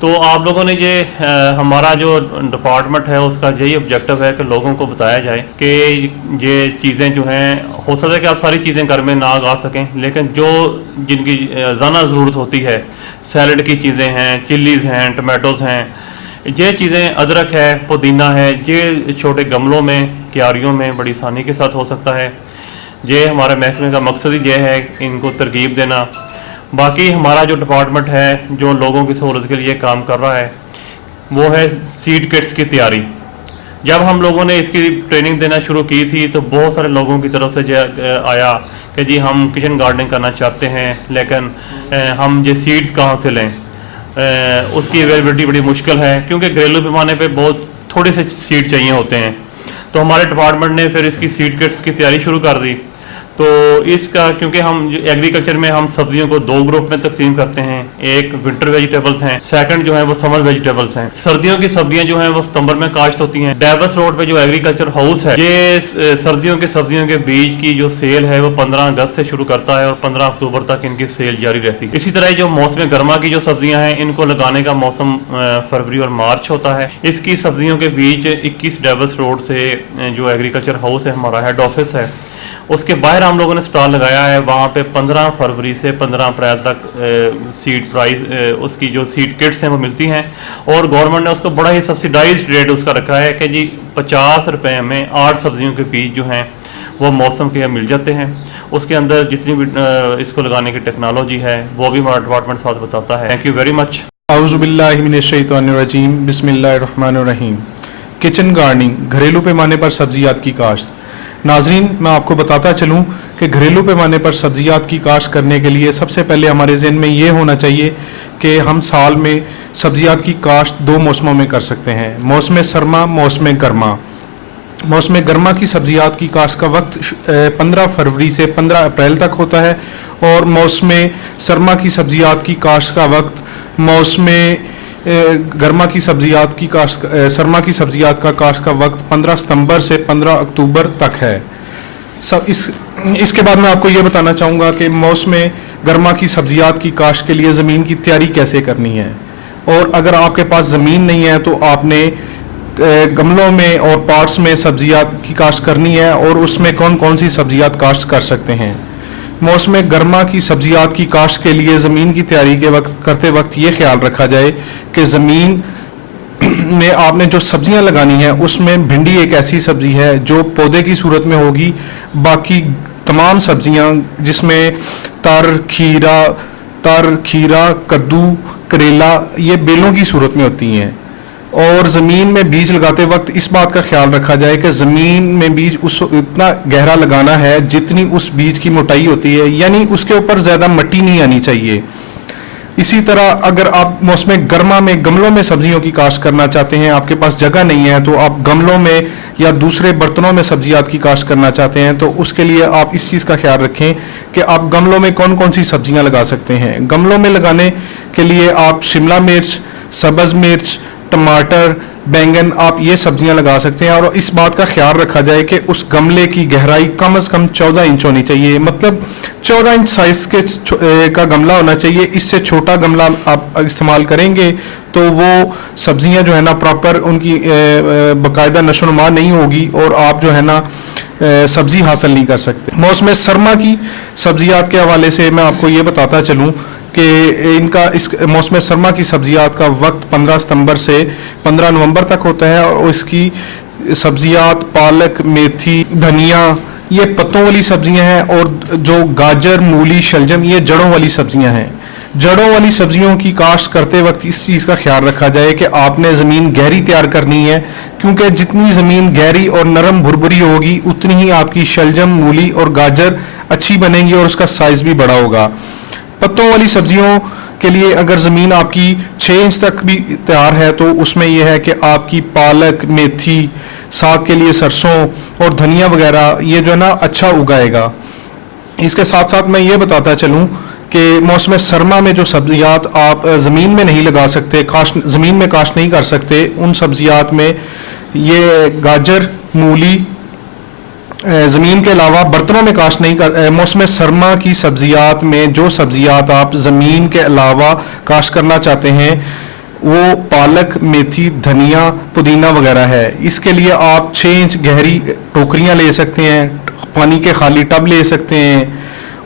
تو آپ لوگوں نے یہ ہمارا جو ڈپارٹمنٹ ہے اس کا یہی آبجیکٹو ہے کہ لوگوں کو بتایا جائے کہ یہ چیزیں جو ہیں، ہو سکتا ہے کہ آپ ساری چیزیں گھر میں نہ اگا سکیں، لیکن جو جن کی روزانہ ضرورت ہوتی ہے، سیلڈ کی چیزیں ہیں، چلیز ہیں، ٹمیٹوز ہیں، یہ چیزیں، ادرک ہے، پودینہ ہے، یہ چھوٹے گملوں میں، کیاریوں میں بڑی آسانی کے ساتھ ہو سکتا ہے۔ یہ ہمارے محکمے کا مقصد ہی یہ ہے ان کو ترغیب دینا۔ باقی ہمارا جو ڈپارٹمنٹ ہے جو لوگوں کی سہولت کے لیے کام کر رہا ہے وہ ہے سیڈ کٹس کی تیاری۔ جب ہم لوگوں نے اس کی ٹریننگ دینا شروع کی تھی تو بہت سارے لوگوں کی طرف سے آیا کہ جی ہم کچن گارڈننگ کرنا چاہتے ہیں، لیکن ہم یہ سیڈز کہاں سے لیں؟ اس کی اویلیبلٹی بڑی مشکل ہے، کیونکہ گھریلو پیمانے پہ بہت تھوڑے سے سیڈ چاہیے ہوتے ہیں۔ تو ہمارے ڈپارٹمنٹ نے پھر اس کی سیڈ کٹس کی تیاری شروع کر دی۔ تو اس کا، کیونکہ ہم ایگریکلچر میں ہم سبزیوں کو دو گروپ میں تقسیم کرتے ہیں، ایک ونٹر ویجیٹیبلز ہیں، سیکنڈ جو ہے وہ سمر ویجیٹیبلز ہیں۔ سردیوں کی سبزیاں جو ہیں وہ ستمبر میں کاشت ہوتی ہیں۔ ڈیوس روڈ پہ جو ایگریکلچر ہاؤس ہے، یہ سردیوں کے بیج کی جو سیل ہے وہ 15 اگست سے شروع کرتا ہے اور 15 اکتوبر تک ان کی سیل جاری رہتی ہے۔ اسی طرح جو موسم گرما کی جو سبزیاں ہیں، ان کو لگانے کا موسم فروری اور مارچ ہوتا ہے۔ اس کی سبزیوں کے بیج 21 ڈیوس روڈ سے جو ایگریکلچر ہاؤس ہے، ہمارا ہیڈ آفس ہے، اس کے باہر ہم لوگوں نے سٹال لگایا ہے۔ وہاں پہ 15 فروری سے 15 اپریل تک سیڈ پرائز، اس کی جو سیڈ کٹس ہیں وہ ملتی ہیں، اور گورنمنٹ نے اس کو بڑا ہی سبسیڈائزڈ ریٹ اس کا رکھا ہے کہ جی 50 روپے میں 8 سبزیوں کے بیج جو ہیں وہ موسم کے مل جاتے ہیں۔ اس کے اندر جتنی بھی اس کو لگانے کی ٹیکنالوجی ہے وہ بھی ہمارا ڈپارٹمنٹ ساتھ بتاتا ہے۔ Thank you very much. اعوذ باللہ من الشیطان الرجیم، بسم اللہ الرحمن الرحیم۔ کچن گارڈننگ، گھریلو پیمانے پر سبزیات کی کاشت۔ ناظرین، میں آپ کو بتاتا چلوں کہ گھریلو پیمانے پر سبزیات کی کاشت کرنے کے لیے سب سے پہلے ہمارے ذہن میں یہ ہونا چاہیے کہ ہم سال میں سبزیات کی کاشت 2 موسموں میں کر سکتے ہیں، موسم سرما، موسم گرما۔ موسم گرما کی سبزیات کی کاشت کا وقت 15 فروری سے 15 اپریل تک ہوتا ہے، اور موسم سرما کی سبزیات کی کاشت کا وقت موسم گرما کی سبزیات کی کاشت، سرما کی سبزیات کا کاشت کا وقت 15 ستمبر سے 15 اکتوبر تک ہے۔ اس کے بعد میں آپ کو یہ بتانا چاہوں گا کہ موسم گرما کی سبزیات کی کاشت کے لیے زمین کی تیاری کیسے کرنی ہے، اور اگر آپ کے پاس زمین نہیں ہے تو آپ نے گملوں میں اور پاٹس میں سبزیات کی کاشت کرنی ہے، اور اس میں کون کون سی سبزیات کاشت کر سکتے ہیں۔ موسم گرما کی سبزیات کی کاشت کے لیے زمین کی تیاری کے وقت کرتے وقت یہ خیال رکھا جائے کہ زمین میں آپ نے جو سبزیاں لگانی ہیں اس میں بھنڈی ایک ایسی سبزی ہے جو پودے کی صورت میں ہوگی، باقی تمام سبزیاں جس میں تر، کھیرا، کدو، کریلا، یہ بیلوں کی صورت میں ہوتی ہیں۔ اور زمین میں بیج لگاتے وقت اس بات کا خیال رکھا جائے کہ زمین میں بیج اتنا گہرا لگانا ہے جتنی اس بیج کی موٹائی ہوتی ہے، یعنی اس کے اوپر زیادہ مٹی نہیں آنی چاہیے۔ اسی طرح اگر آپ موسم گرما میں گملوں میں سبزیوں کی کاشت کرنا چاہتے ہیں، آپ کے پاس جگہ نہیں ہے تو آپ گملوں میں یا دوسرے برتنوں میں سبزیات کی کاشت کرنا چاہتے ہیں، تو اس کے لیے آپ اس چیز کا خیال رکھیں کہ آپ گملوں میں کون کون سی سبزیاں لگا سکتے ہیں۔ گملوں میں لگانے کے لیے آپ شملہ مرچ، سبز مرچ، ٹماٹر، بینگن، آپ یہ سبزیاں لگا سکتے ہیں، اور اس بات کا خیال رکھا جائے کہ اس گملے کی گہرائی کم از کم 14 انچ ہونی چاہیے، مطلب 14 انچ سائز کا گملہ ہونا چاہیے۔ اس سے چھوٹا گملہ آپ استعمال کریں گے تو وہ سبزیاں جو ہے نا پراپر ان کی باقاعدہ نشو و نما نہیں ہوگی، اور آپ جو ہے نا سبزی حاصل نہیں کر سکتے۔ موسم سرما کی سبزیات کے حوالے سے میں آپ کو یہ بتاتا چلوں کہ اس موسم سرما کی سبزیات کا وقت 15 ستمبر سے 15 نومبر تک ہوتا ہے، اور اس کی سبزیات پالک، میتھی، دھنیا، یہ پتوں والی سبزیاں ہیں، اور جو گاجر، مولی، شلجم، یہ جڑوں والی سبزیاں ہیں۔ جڑوں والی سبزیوں کی کاشت کرتے وقت اس چیز کا خیال رکھا جائے کہ آپ نے زمین گہری تیار کرنی ہے، کیونکہ جتنی زمین گہری اور نرم بھربھری ہوگی اتنی ہی آپ کی شلجم، مولی اور گاجر اچھی بنے گی اور اس کا سائز بھی بڑا ہوگا۔ پتوں والی سبزیوں کے لیے اگر زمین آپ کی 6 انچ تک بھی تیار ہے تو اس میں یہ ہے کہ آپ کی پالک، میتھی، ساگ کے لیے سرسوں اور دھنیا وغیرہ یہ جو ہے نا اچھا اگائے گا۔ اس کے ساتھ ساتھ میں یہ بتاتا چلوں کہ موسم سرما میں جو سبزیات آپ زمین میں نہیں لگا سکتے، زمین میں کاشت نہیں کر سکتے، ان سبزیات میں یہ گاجر، مولی زمین کے علاوہ برتنوں میں کاشت نہیں کر۔ موسم سرما کی سبزیات میں جو سبزیات آپ زمین کے علاوہ کاشت کرنا چاہتے ہیں وہ پالک، میتھی، دھنیا، پودینہ وغیرہ ہے. اس کے لیے آپ 6 انچ گہری ٹوکریاں لے سکتے ہیں، پانی کے خالی ٹب لے سکتے ہیں،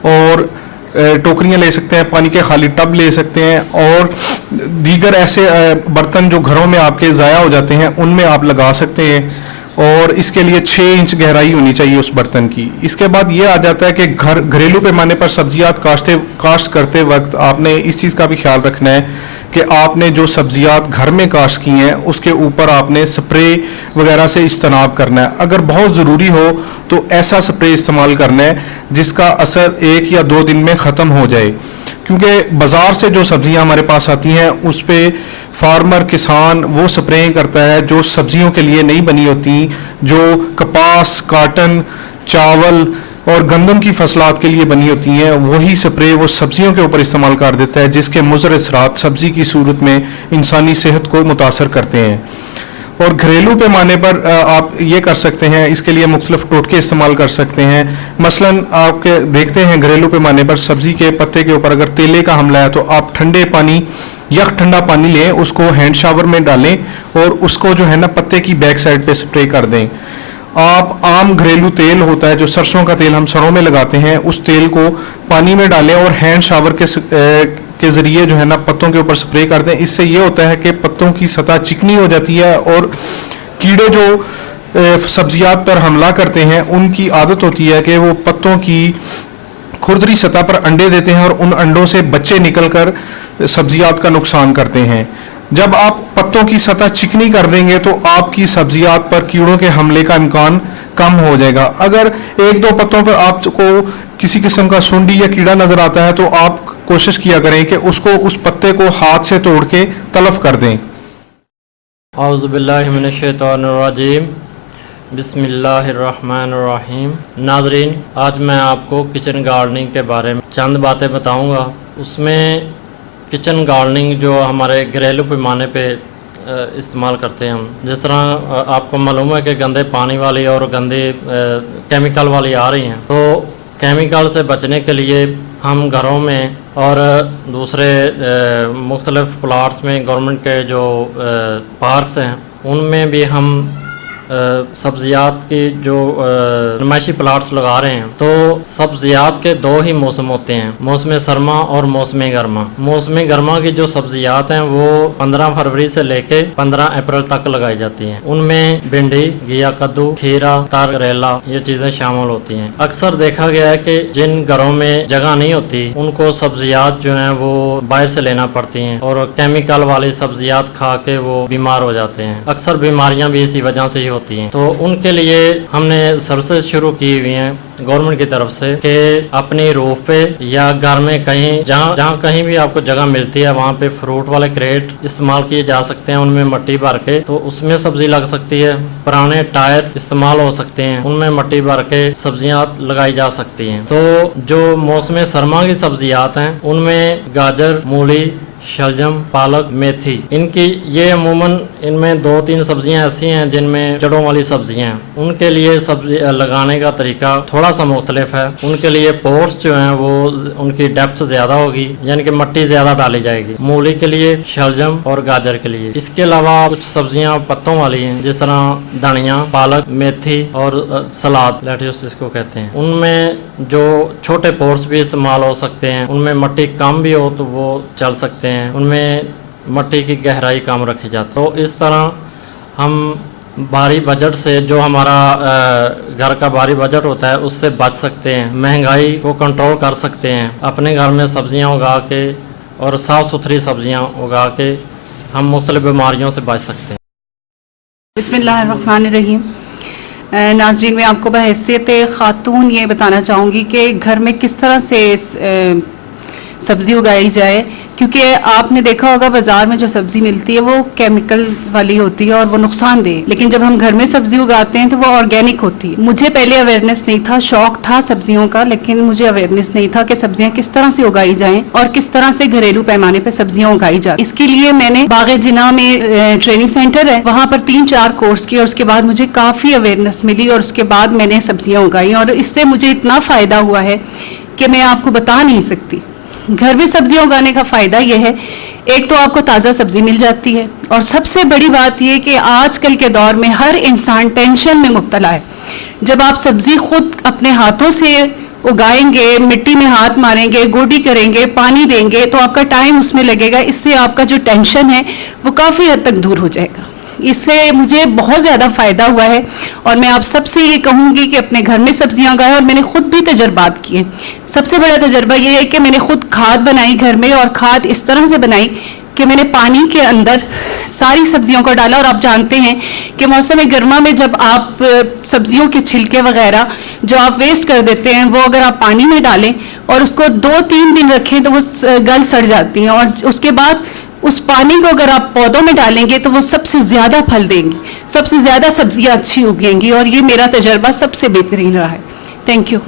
اور ٹوکریاں لے سکتے ہیں، پانی کے خالی ٹب لے سکتے ہیں، اور دیگر ایسے برتن جو گھروں میں آپ کے ضائع ہو جاتے ہیں ان میں آپ لگا سکتے ہیں. اور اس کے لیے 6 انچ گہرائی ہونی چاہیے اس برتن کی. اس کے بعد یہ آ جاتا ہے کہ گھریلو پیمانے پر سبزیات کاشت کرتے وقت آپ نے اس چیز کا بھی خیال رکھنا ہے کہ آپ نے جو سبزیات گھر میں کاشت کی ہیں اس کے اوپر آپ نے سپرے وغیرہ سے اجتناب کرنا ہے. اگر بہت ضروری ہو تو ایسا سپرے استعمال کرنا ہے جس کا اثر 1 یا 2 دن میں ختم ہو جائے، کیونکہ بازار سے جو سبزیاں ہمارے پاس آتی ہیں اس پہ فارمر کسان وہ سپرے کرتا ہے جو سبزیوں کے لیے نہیں بنی ہوتی، جو کپاس، کاٹن، چاول اور گندم کی فصلات کے لیے بنی ہوتی ہیں. وہی سپرے وہ سبزیوں کے اوپر استعمال کر دیتا ہے جس کے مضر اثرات سبزی کی صورت میں انسانی صحت کو متاثر کرتے ہیں. اور گھریلو پیمانے پر آپ یہ کر سکتے ہیں، اس کے لیے مختلف ٹوٹکے استعمال کر سکتے ہیں. مثلا آپ کے دیکھتے ہیں گھریلو پیمانے پر سبزی کے پتے کے اوپر اگر تیلے کا حملہ ہے تو آپ ٹھنڈے پانی، ٹھنڈا پانی لیں، اس کو ہینڈ شاور میں ڈالیں اور اس کو جو ہے نا پتے کی بیک سائڈ پہ سپرے کر دیں. آپ عام گھریلو تیل ہوتا ہے جو سرسوں کا تیل ہم سروں میں لگاتے ہیں، اس تیل کو پانی میں ڈالیں اور ہینڈ شاور کے ذریعے جو ہے نا پتوں کے اوپر سپرے کر دیں. اس سے یہ ہوتا ہے کہ پتوں کی سطح چکنی ہو جاتی ہے اور کیڑے جو سبزیات پر حملہ کرتے ہیں ان کی عادت ہوتی ہے کہ وہ پتوں کی کھردری سطح پر انڈے دیتے ہیں اور ان انڈوں سے بچے نکل کر سبزیات کا نقصان کرتے ہیں. جب آپ پتوں کی سطح چکنی کر دیں گے تو آپ کی سبزیات پر کیڑوں کے حملے کا امکان کم ہو جائے گا. اگر 1-2 پتوں پر آپ کو کسی قسم کا سنڈی یا کیڑا نظر آتا ہے تو آپ کوشش کیا کریں کہ اس پتے کو ہاتھ سے توڑ کے تلف کر دیں. اعوذ باللہ من الشیطان الرجیم، بسم اللہ الرحمن الرحیم. ناظرین، آج میں آپ کو کچن گارڈننگ کے بارے میں چند باتیں بتاؤں گا. اس میں کچن گارڈننگ جو ہمارے گھریلو پیمانے پہ استعمال کرتے ہیں ہم، جس طرح آپ کو معلوم ہے کہ گندے پانی والی اور گندے کیمیکل والی آ رہی ہیں، تو کیمیکل سے بچنے کے لیے ہم گھروں میں اور دوسرے مختلف پلاٹس میں گورنمنٹ کے جو پارکس ہیں ان میں بھی ہم سبزیات کی جو نمائشی پلاٹس لگا رہے ہیں. تو سبزیات کے 2 ہی موسم ہوتے ہیں، موسم سرما اور موسم گرما. موسم گرما کی جو سبزیات ہیں وہ 15 فروری سے لے کے 15 اپریل تک لگائی جاتی ہیں. ان میں بھنڈی، گھیا کدو، کھیرا، تار کریلا یہ چیزیں شامل ہوتی ہیں. اکثر دیکھا گیا ہے کہ جن گھروں میں جگہ نہیں ہوتی ان کو سبزیات جو ہیں وہ باہر سے لینا پڑتی ہیں اور کیمیکل والی سبزیات کھا کے وہ بیمار ہو جاتے ہیں. اکثر بیماریاں بھی اسی وجہ سے ہی ہوتی ہیں. تو ان کے لیے ہم نے سروسز شروع کی ہوئی ہیں گورنمنٹ کی طرف سے کہ اپنی روف پہ یا گھر میں کہیں جہاں کہیں بھی آپ کو جگہ ملتی ہے وہاں پہ فروٹ والے کریٹ استعمال کیے جا سکتے ہیں. ان میں مٹی بھر کے تو اس میں سبزی لگ سکتی ہے. پرانے ٹائر استعمال ہو سکتے ہیں، ان میں مٹی بھر کے سبزیاں لگائی جا سکتی ہیں. تو جو موسم سرما کی سبزیات ہیں ان میں گاجر، مولی، شلجم، پالک، میتھی، ان کی یہ عموماً ان میں 2-3 سبزیاں ایسی ہیں جن میں جڑوں والی سبزیاں ہیں. ان کے لیے سبزی لگانے کا طریقہ تھوڑا سا مختلف ہے. ان کے لیے پورس جو ہیں وہ ان کی ڈیپتھ زیادہ ہوگی، یعنی کہ مٹی زیادہ ڈالی جائے گی. مولی کے لیے، شلجم اور گاجر کے لیے. اس کے علاوہ کچھ سبزیاں پتوں والی ہیں جس طرح دھنیا، پالک، میتھی اور سلاد، لیٹس جس کو کہتے ہیں. ان میں جو چھوٹے پورس بھی استعمال ہو سکتے ہیں. ان میں مٹی کم بھی ہو تو وہ چل سکتے ہیں. ان میں مٹی کی گہرائی کم رکھی جاتی. تو اس طرح ہم بھاری بجٹ سے، جو ہمارا گھر کا بھاری بجٹ ہوتا ہے اس سے بچ سکتے ہیں، مہنگائی کو کنٹرول کر سکتے ہیں. اپنے گھر میں سبزیاں اگا کے اور صاف ستھری سبزیاں اگا کے ہم مختلف بیماریوں سے بچ سکتے ہیں. بسم اللہ الرحمن الرحیم. ناظرین، میں آپ کو بحیثیت خاتون یہ بتانا چاہوں گی کہ گھر میں کس طرح سے سبزی اگائی جائے، کیونکہ آپ نے دیکھا ہوگا بازار میں جو سبزی ملتی ہے وہ کیمیکل والی ہوتی ہے اور وہ نقصان دہ. لیکن جب ہم گھر میں سبزی اگاتے ہیں تو وہ آرگینک ہوتی ہے. مجھے پہلے اویئرنیس نہیں تھا، شوق تھا سبزیوں کا، لیکن مجھے اویئرنیس نہیں تھا کہ سبزیاں کس طرح سے اگائی جائیں اور کس طرح سے گھریلو پیمانے پہ سبزیاں اگائی جائیں. اس کے لیے میں نے باغ جناح میں ٹریننگ سینٹر ہے، وہاں پر 3-4 کورس کیے اور اس کے بعد مجھے کافی اویئرنیس ملی اور اس کے بعد میں نے سبزیاں اگائی اور اس سے مجھے اتنا فائدہ ہوا ہے کہ میں آپ کو بتا نہیں سکتی. گھر میں سبزیاں اگانے کا فائدہ یہ ہے ایک تو آپ کو تازہ سبزی مل جاتی ہے، اور سب سے بڑی بات یہ کہ آج کل کے دور میں ہر انسان ٹینشن میں مبتلا ہے. جب آپ سبزی خود اپنے ہاتھوں سے اگائیں گے، مٹی میں ہاتھ ماریں گے، گوڈی کریں گے، پانی دیں گے، تو آپ کا ٹائم اس میں لگے گا. اس سے آپ کا جو ٹینشن ہے وہ کافی حد تک دور ہو جائے گا. اس سے مجھے بہت زیادہ فائدہ ہوا ہے، اور میں آپ سب سے یہ کہوں گی کہ اپنے گھر میں سبزیاں اگائیں. اور میں نے خود بھی تجربات کیے. سب سے بڑا تجربہ یہ ہے کہ میں نے خود کھاد بنائی گھر میں، اور کھاد اس طرح سے بنائی کہ میں نے پانی کے اندر ساری سبزیوں کو ڈالا. اور آپ جانتے ہیں کہ موسم گرما میں جب آپ سبزیوں کے چھلکے وغیرہ جو آپ ویسٹ کر دیتے ہیں، وہ اگر آپ پانی میں ڈالیں اور اس کو 2-3 دن رکھیں تو وہ گل سڑ جاتی ہیں، اور اس کے بعد اس پانی کو اگر آپ پودوں میں ڈالیں گے تو وہ سب سے زیادہ پھل دیں گی، سب سے زیادہ سبزیاں اچھی اگیں گی. اور یہ میرا تجربہ سب سے بہترین رہا ہے. Thank you.